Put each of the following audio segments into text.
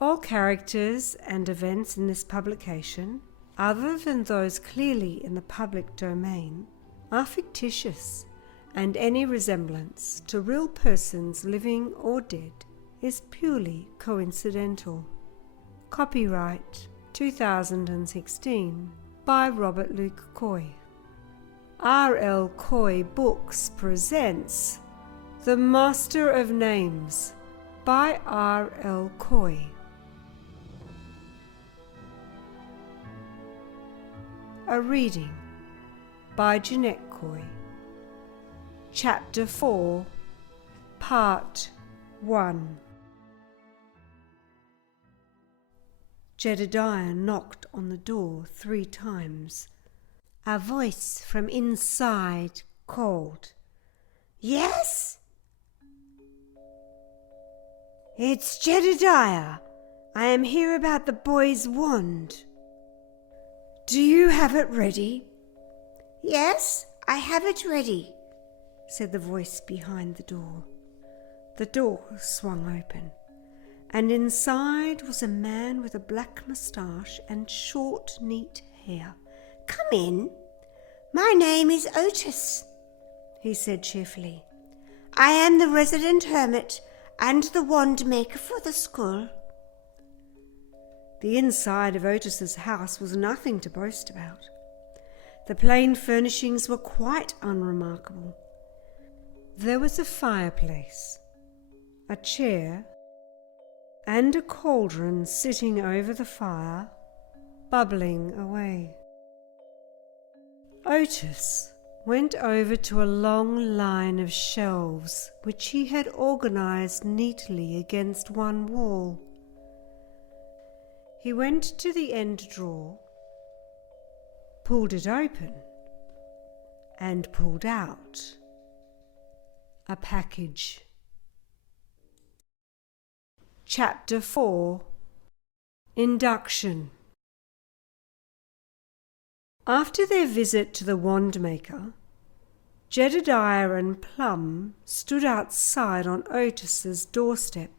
All characters and events in this publication, other than those clearly in the public domain, are fictitious, and any resemblance to real persons living or dead is purely coincidental. Copyright 2016 by R.L.Kooy. R.L.KooyBooks presents The Master of Names by R.L.Kooy. A reading by Jeanette Kooy. Chapter 4, Part 1. Jedediah knocked on the door 3 times. A voice from inside called, "Yes?" "It's Jedediah. I am here about the boy's wand." "Do you have it ready?" "Yes, I have it ready," said the voice behind the door. The door swung open, and inside was a man with a black moustache and short, neat hair. "Come in. My name is Otis," he said cheerfully. "I am the resident hermit and the wand maker for the school." The inside of Otis's house was nothing to boast about. The plain furnishings were quite unremarkable. There was a fireplace, a chair, and a cauldron sitting over the fire, bubbling away. Otis went over to a long line of shelves which he had organized neatly against one wall. He went to the end drawer, pulled it open, and pulled out a package. Chapter 4, Induction. After their visit to the wand maker, Jedediah and Plum stood outside on Otis's doorstep.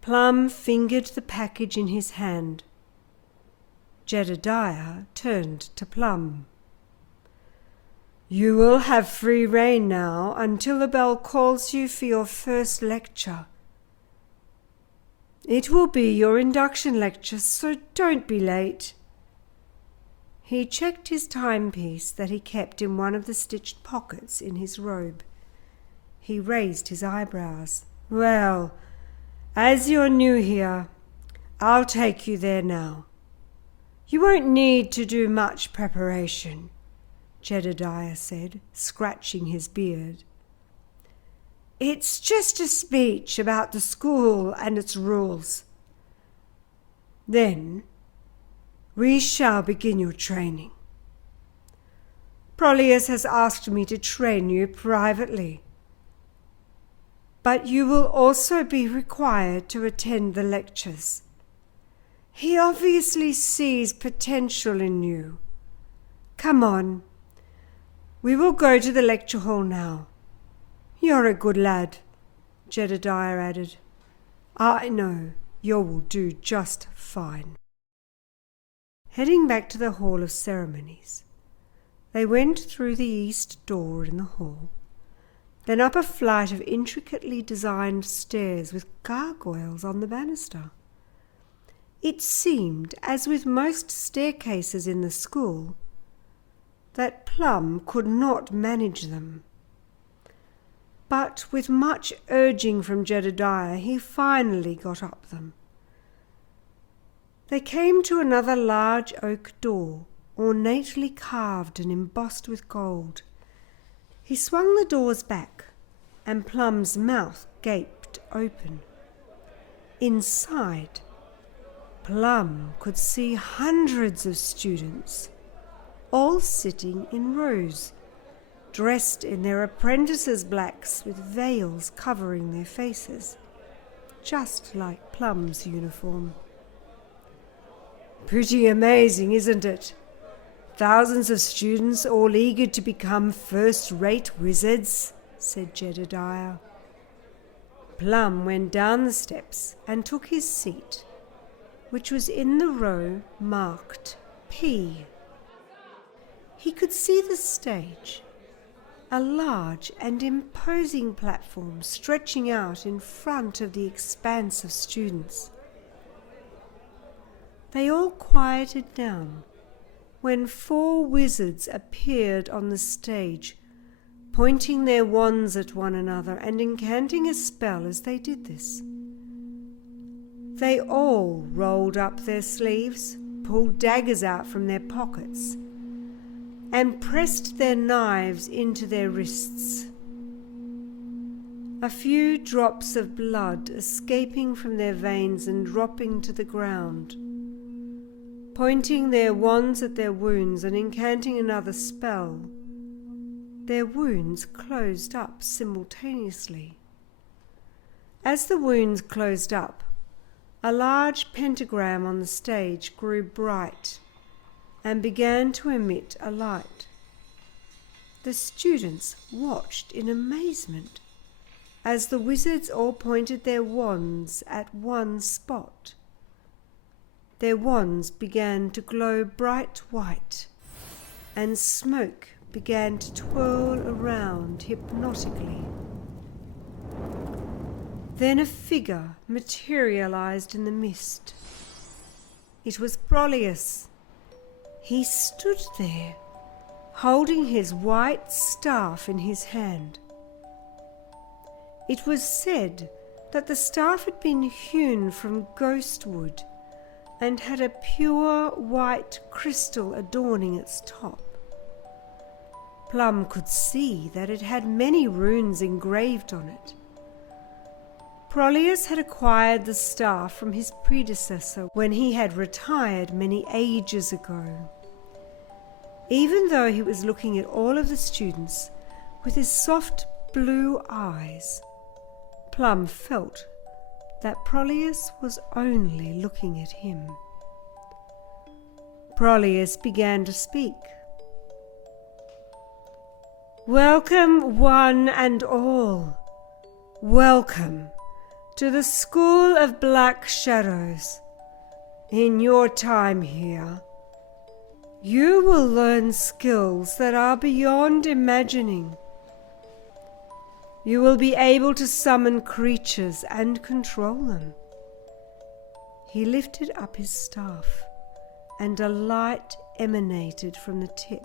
Plum fingered the package in his hand. Jedediah turned to Plum. "You will have free rein now until the bell calls you for your first lecture. It will be your induction lecture, so don't be late." He checked his timepiece that he kept in one of the stitched pockets in his robe. He raised his eyebrows. "Well, as you're new here, I'll take you there now. You won't need to do much preparation," Jedediah said, scratching his beard. "It's just a speech about the school and its rules. Then we shall begin your training. Prolius has asked me to train you privately, but you will also be required to attend the lectures. He obviously sees potential in you. Come on, we will go to the lecture hall now. You're a good lad," Jedediah added. "I know you will do just fine." Heading back to the Hall of Ceremonies, they went through the east door in the hall, then up a flight of intricately designed stairs with gargoyles on the banister. It seemed, as with most staircases in the school, that Plum could not manage them. But with much urging from Jedediah, he finally got up them. They came to another large oak door, ornately carved and embossed with gold. He swung the doors back, and Plum's mouth gaped open. Inside, Plum could see hundreds of students, all sitting in rows, dressed in their apprentices' blacks with veils covering their faces, just like Plum's uniform. "Pretty amazing, isn't it? Thousands of students all eager to become first-rate wizards," said Jedediah. Plum went down the steps and took his seat, which was in the row marked P. He could see the stage, a large and imposing platform stretching out in front of the expanse of students. They all quieted down when 4 wizards appeared on the stage, pointing their wands at one another and incanting a spell as they did this. They all rolled up their sleeves, pulled daggers out from their pockets, and pressed their knives into their wrists. A few drops of blood escaping from their veins and dropping to the ground. Pointing their wands at their wounds and incanting another spell, their wounds closed up simultaneously. As the wounds closed up, a large pentagram on the stage grew bright and began to emit a light. The students watched in amazement as the wizards all pointed their wands at one spot. Their wands began to glow bright white, and smoke began to twirl around hypnotically. Then a figure materialized in the mist. It was Prolius. He stood there, holding his white staff in his hand. It was said that the staff had been hewn from ghost wood and had a pure white crystal adorning its top. Plum could see that it had many runes engraved on it. Prolius had acquired the staff from his predecessor when he had retired many ages ago. Even though he was looking at all of the students with his soft blue eyes, Plum felt that Prolius was only looking at him. Prolius began to speak. "Welcome, one and all. Welcome to the School of Black Shadows. In your time here, you will learn skills that are beyond imagining. You will be able to summon creatures and control them." He lifted up his staff, and a light emanated from the tip.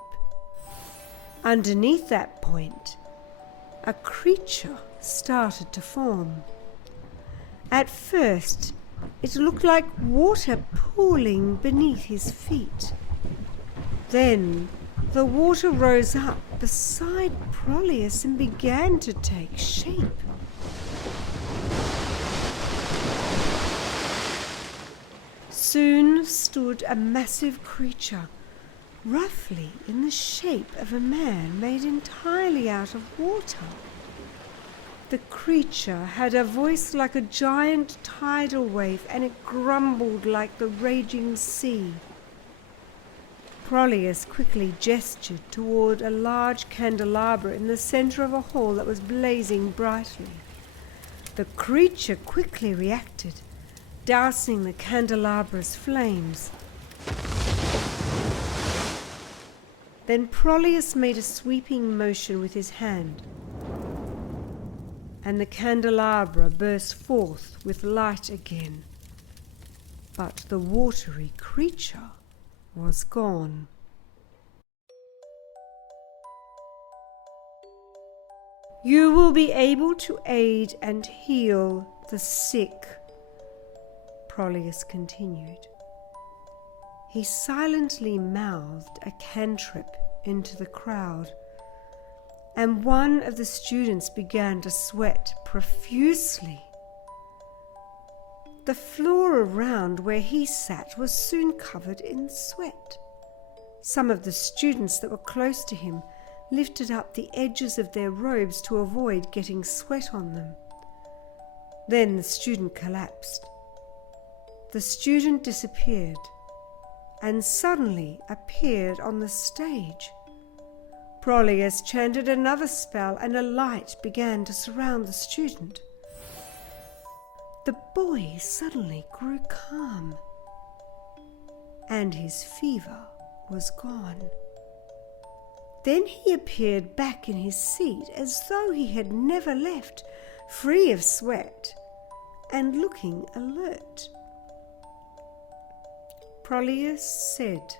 Underneath that point, a creature started to form. At first, it looked like water pooling beneath his feet. Then the water rose up beside Prolius and began to take shape. Soon stood a massive creature, roughly in the shape of a man made entirely out of water. The creature had a voice like a giant tidal wave, and it grumbled like the raging sea. Prolius quickly gestured toward a large candelabra in the center of a hall that was blazing brightly. The creature quickly reacted, dousing the candelabra's flames. Then Prolius made a sweeping motion with his hand, and the candelabra burst forth with light again. But the watery creature was gone. "You will be able to aid and heal the sick," Prolius continued. He silently mouthed a cantrip into the crowd, and one of the students began to sweat profusely. The floor around where he sat was soon covered in sweat. Some of the students that were close to him lifted up the edges of their robes to avoid getting sweat on them. Then the student collapsed. The student disappeared and suddenly appeared on the stage. Prolius chanted another spell, and a light began to surround the student. the boy suddenly grew calm, and his fever was gone. Then he appeared back in his seat as though he had never left, free of sweat and looking alert. Prolius said,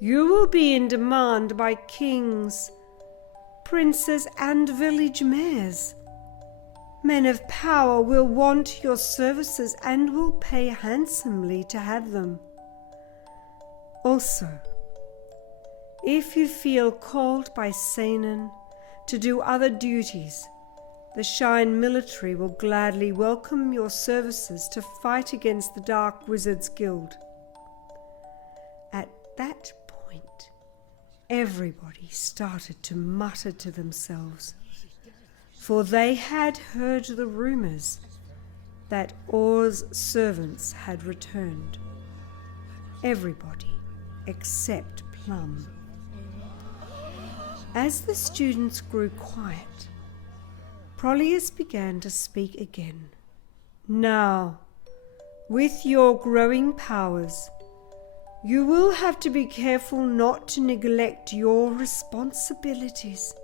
"You will be in demand by kings, princes, and village mayors. Men of power will want your services and will pay handsomely to have them. Also, if you feel called by Seinen to do other duties, the Shine military will gladly welcome your services to fight against the Dark Wizards Guild." At that point, everybody started to mutter to themselves, for they had heard the rumours that Or's servants had returned. Everybody except Plum. As the students grew quiet, Prolius began to speak again. "Now, with your growing powers, you will have to be careful not to neglect your responsibilities.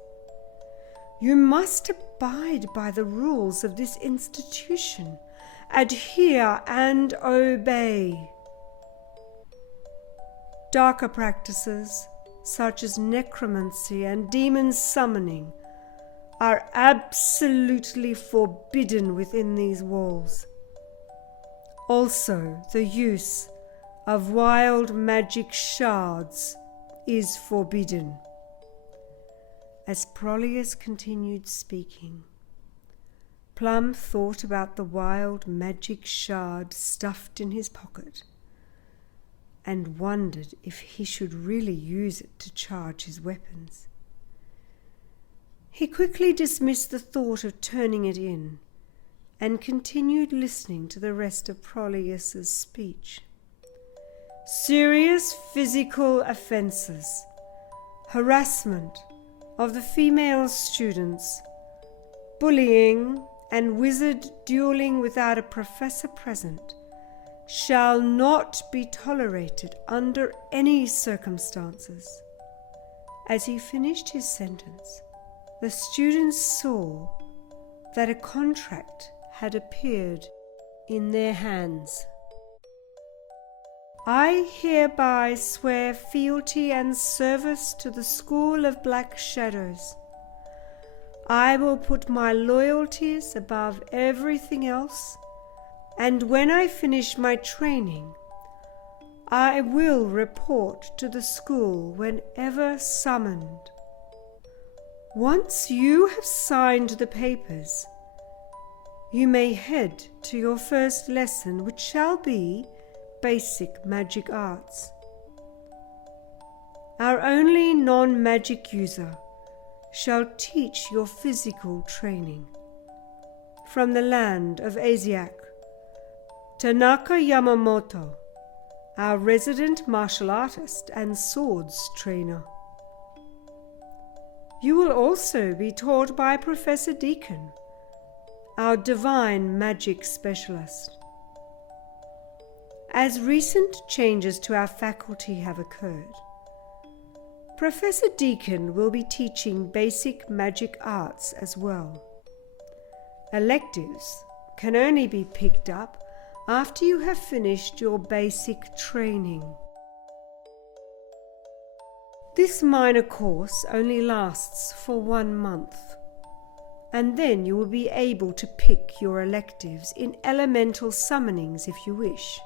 You must abide by the rules of this institution, adhere and obey. Darker practices, such as necromancy and demon summoning, are absolutely forbidden within these walls. Also, the use of wild magic shards is forbidden." As Prolius continued speaking, Plum thought about the wild magic shard stuffed in his pocket and wondered if he should really use it to charge his weapons. He quickly dismissed the thought of turning it in and continued listening to the rest of Prolius's speech. "Serious physical offences, harassment of the female students, bullying, and wizard dueling without a professor present shall not be tolerated under any circumstances." As he finished his sentence, the students saw that a contract had appeared in their hands. "I hereby swear fealty and service to the School of Black Shadows. I will put my loyalties above everything else, and when I finish my training, I will report to the school whenever summoned. Once you have signed the papers, you may head to your first lesson, which shall be basic magic arts. Our only non-magic user shall teach your physical training. From the land of Asiak, Tanaka Yamamoto, our resident martial artist and swords trainer. You will also be taught by Professor Deacon, our divine magic specialist. As recent changes to our faculty have occurred, Professor Deacon will be teaching basic magic arts as well. Electives can only be picked up after you have finished your basic training. This minor course only lasts for 1 month, and then you will be able to pick your electives in elemental summonings if you wish.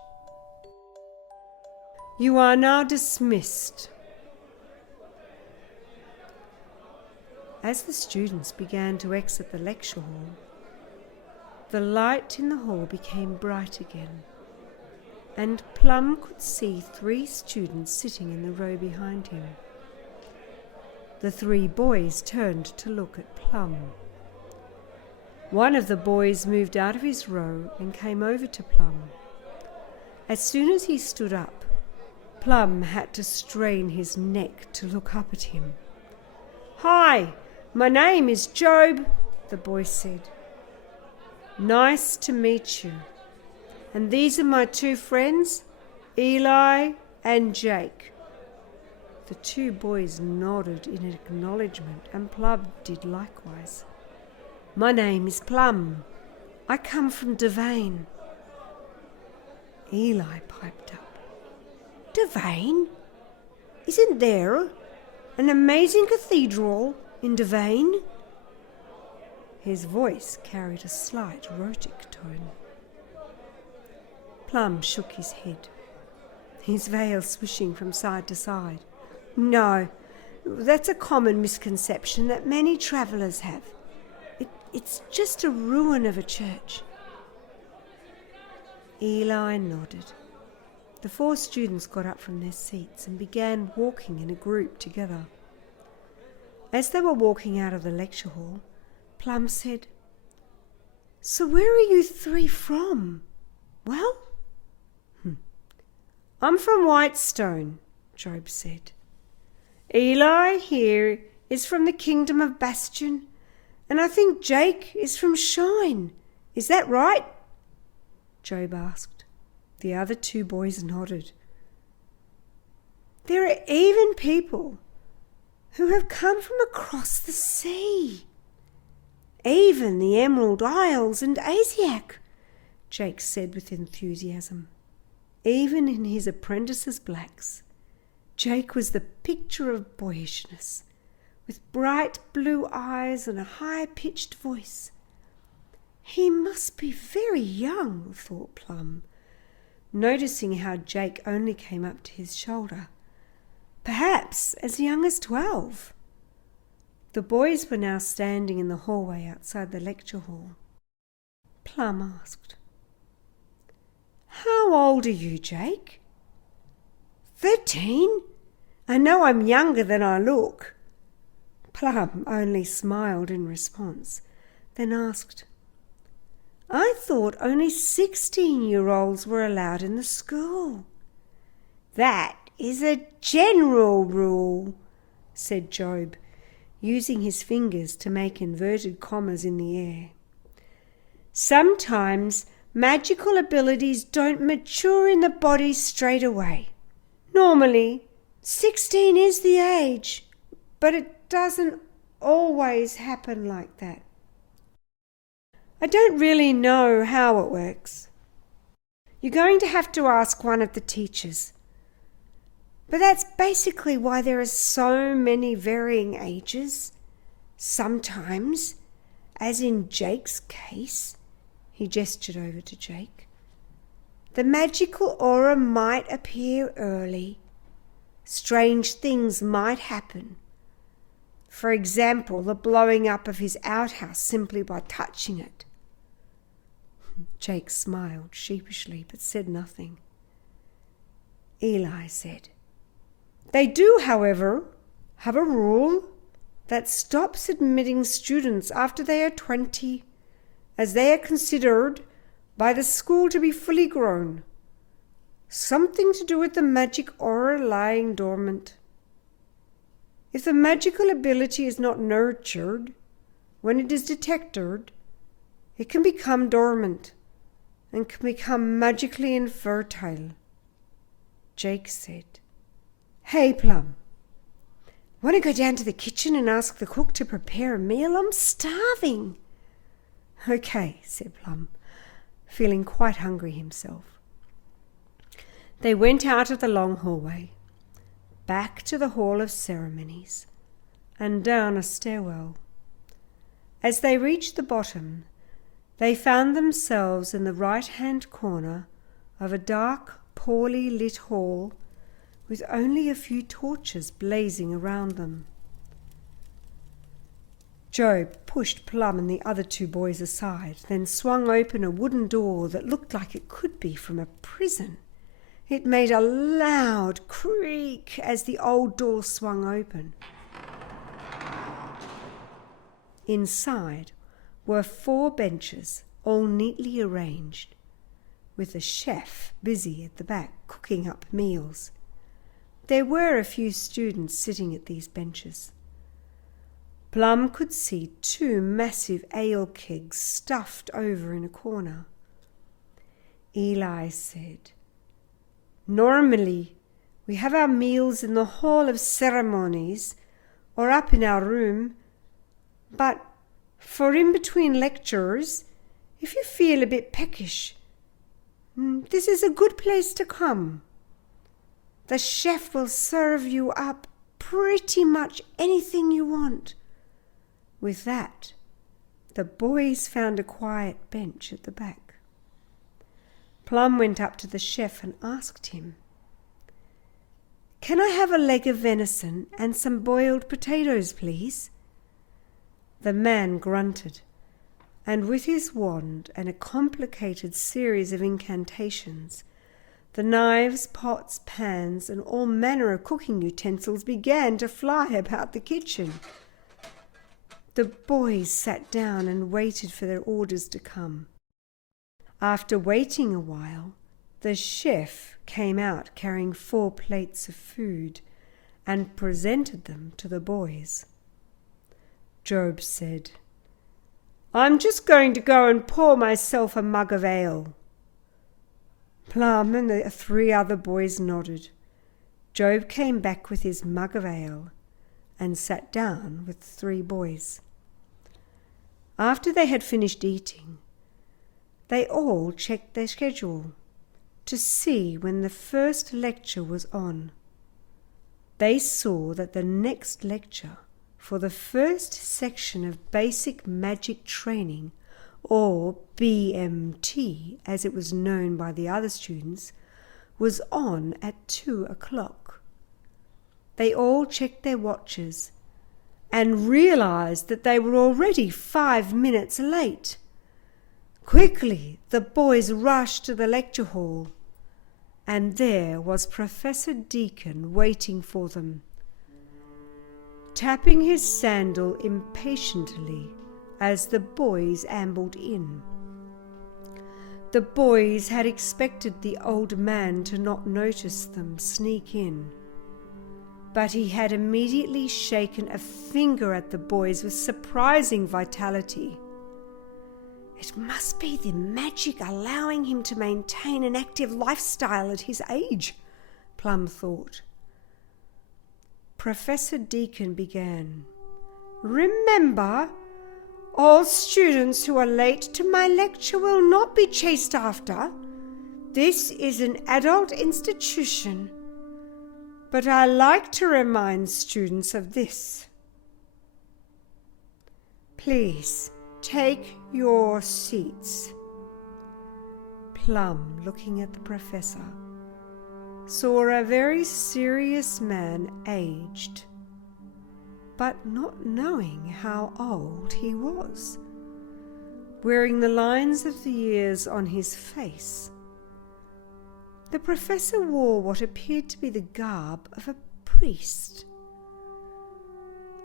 You are now dismissed." As the students began to exit the lecture hall, the light in the hall became bright again, and Plum could see 3 students sitting in the row behind him. The 3 boys turned to look at Plum. One of the boys moved out of his row and came over to Plum. As soon as he stood up, Plum had to strain his neck to look up at him. "Hi, my name is Job," the boy said. Nice to meet you. And these are my two friends, Eli and Jake." The two boys nodded in acknowledgement, and Plum did likewise. "My name is Plum. I come from Devane." Eli piped up. "Devane? Isn't there an amazing cathedral in Devane?" His voice carried a slight rhotic tone. Plum shook his head, his veil swishing from side to side. "No, that's a common misconception that many travellers have. It's just a ruin of a church." Eli nodded. The four students got up from their seats and began walking in a group together. As they were walking out of the lecture hall, Plum said, "So where are you three from?" "Well?" "I'm from Whitestone," Job said. "Eli here is from the Kingdom of Bastion, and I think Jake is from Shine. Is that right?" Job asked. The other two boys nodded. "There are even people who have come from across the sea. Even the Emerald Isles and Asiac," Jake said with enthusiasm. Even in his apprentice's blacks, Jake was the picture of boyishness, with bright blue eyes and a high-pitched voice. He must be very young, thought Plum, noticing how Jake only came up to his shoulder. Perhaps as young as 12. The boys were now standing in the hallway outside the lecture hall. Plum asked, "How old are you, Jake?" 13. I know I'm younger than I look." Plum only smiled in response, then asked, "I thought only 16-year-olds were allowed in the school." "That is a general rule," said Job, using his fingers to make inverted commas in the air. "Sometimes magical abilities don't mature in the body straight away. Normally, 16 is the age, but it doesn't always happen like that. I don't really know how it works. You're going to have to ask one of the teachers. But that's basically why there are so many varying ages. Sometimes, as in Jake's case," he gestured over to Jake, "the magical aura might appear early. Strange things might happen. For example, the blowing up of his outhouse simply by touching it." Jake smiled sheepishly but said nothing. Eli said, "They do, however, have a rule that stops admitting students after they are 20, as they are considered by the school to be fully grown. Something to do with the magic aura lying dormant. If the magical ability is not nurtured, when it is detected, it can become dormant and can become magically infertile." Jake said, "Hey, Plum, want to go down to the kitchen and ask the cook to prepare a meal? I'm starving." "Okay," said Plum, feeling quite hungry himself. They went out of the long hallway, back to the Hall of Ceremonies, and down a stairwell. As they reached the bottom, they found themselves in the right-hand corner of a dark, poorly lit hall with only a few torches blazing around them. Job pushed Plum and the other two boys aside, then swung open a wooden door that looked like it could be from a prison. It made a loud creak as the old door swung open. Inside were 4 benches, all neatly arranged, with a chef busy at the back cooking up meals. There were a few students sitting at these benches. Plum could see 2 massive ale kegs stuffed over in a corner. Eli said, "Normally, we have our meals in the hall of ceremonies or up in our room, but for in between lectures, if you feel a bit peckish, this is a good place to come. The chef will serve you up pretty much anything you want." With that, the boys found a quiet bench at the back. Plum went up to the chef and asked him, "Can I have a leg of venison and some boiled potatoes, please?" The man grunted, and with his wand and a complicated series of incantations, the knives, pots, pans, and all manner of cooking utensils began to fly about the kitchen. The boys sat down and waited for their orders to come. After waiting a while, the chef came out carrying 4 plates of food and presented them to the boys. Job said, "I'm just going to go and pour myself a mug of ale." Plum and the 3 other boys nodded. Job came back with his mug of ale and sat down with 3 boys. After they had finished eating, they all checked their schedule to see when the first lecture was on. They saw that the next lecture for the first section of Basic Magic Training, or BMT as it was known by the other students, was on at 2 o'clock. They all checked their watches and realized that they were already 5 minutes late. Quickly, the boys rushed to the lecture hall, and there was Professor Deacon waiting for them, tapping his sandal impatiently as the boys ambled in. The boys had expected the old man to not notice them sneak in, but he had immediately shaken a finger at the boys with surprising vitality. It must be the magic allowing him to maintain an active lifestyle at his age, Plum thought. Professor Deacon began, "Remember, all students who are late to my lecture will not be chased after. This is an adult institution. But I like to remind students of this. Please take your seats." Plum, looking at the professor, saw a very serious man, aged, but not knowing how old he was, wearing the lines of the years on his face. The professor wore what appeared to be the garb of a priest,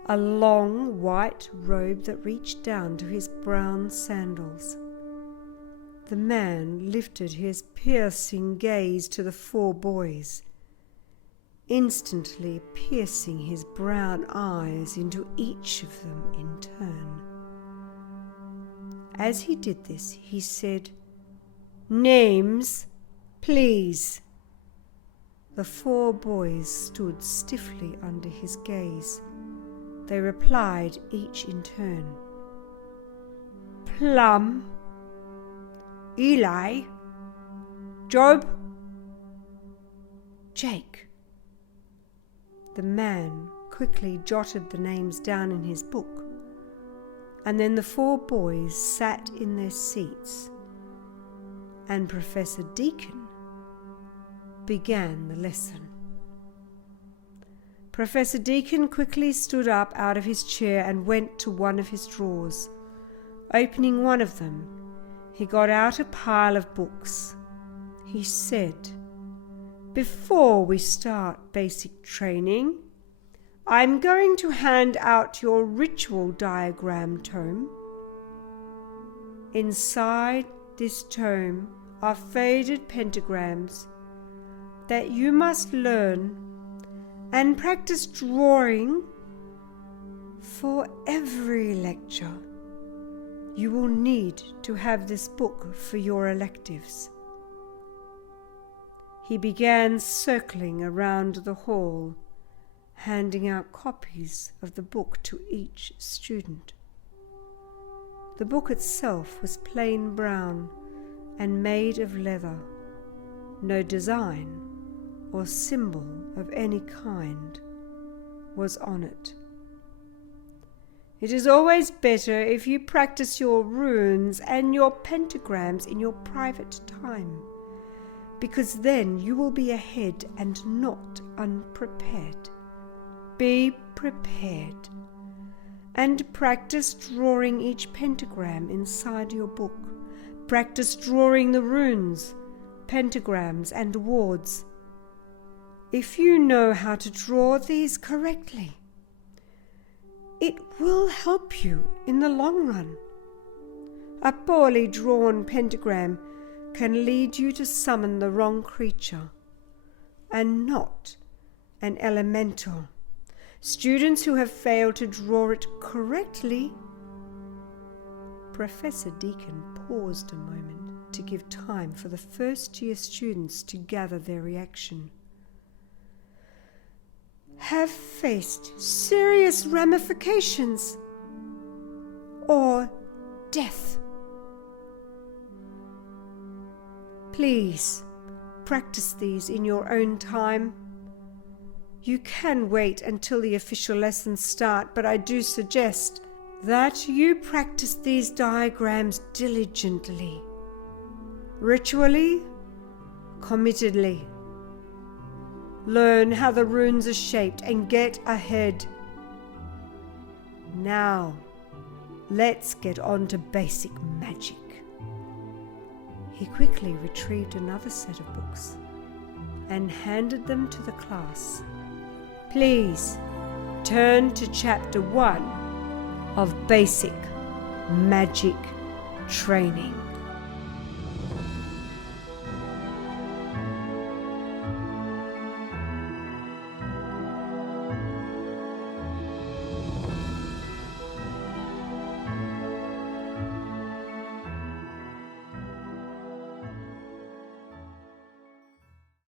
a long white robe that reached down to his brown sandals. The man lifted his piercing gaze to the 4 boys, instantly piercing his brown eyes into each of them in turn. As he did this, he said, "Names, please." The 4 boys stood stiffly under his gaze. They replied each in turn. "Plum, Eli, Job, Jake." The man quickly jotted the names down in his book, and then the 4 boys sat in their seats, and Professor Deacon began the lesson. Professor Deacon quickly stood up out of his chair and went to one of his drawers. Opening one of them, he got out a pile of books. He said, "Before we start basic training, I'm going to hand out your ritual diagram tome. Inside this tome are faded pentagrams that you must learn and practice drawing For every lecture, you will need to have this book for your electives. He began circling around the hall, handing out copies of the book to each student. The book itself was plain brown and made of leather. No design or symbol of any kind was on it. It is always better if you practice your runes and your pentagrams in your private time, because then you will be ahead and not unprepared. Be prepared and practice drawing each pentagram inside your book. Practice drawing the runes, pentagrams, and wards. If you know how to draw these correctly, it will help you in the long run. A poorly drawn pentagram can lead you to summon the wrong creature, and not an elemental. Students who have failed to draw it correctly. Professor Deacon paused a moment to give time for the first-year students to gather their reaction. Have faced serious ramifications or death. Please practice these in your own time. You can wait until the official lessons start, but I do suggest that you practice these diagrams diligently, ritually, committedly. Learn how the runes are shaped and get ahead. Now, let's get on to basic magic. He quickly retrieved another set of books and handed them to the class. Please turn to Chapter 1 of Basic Magic Training.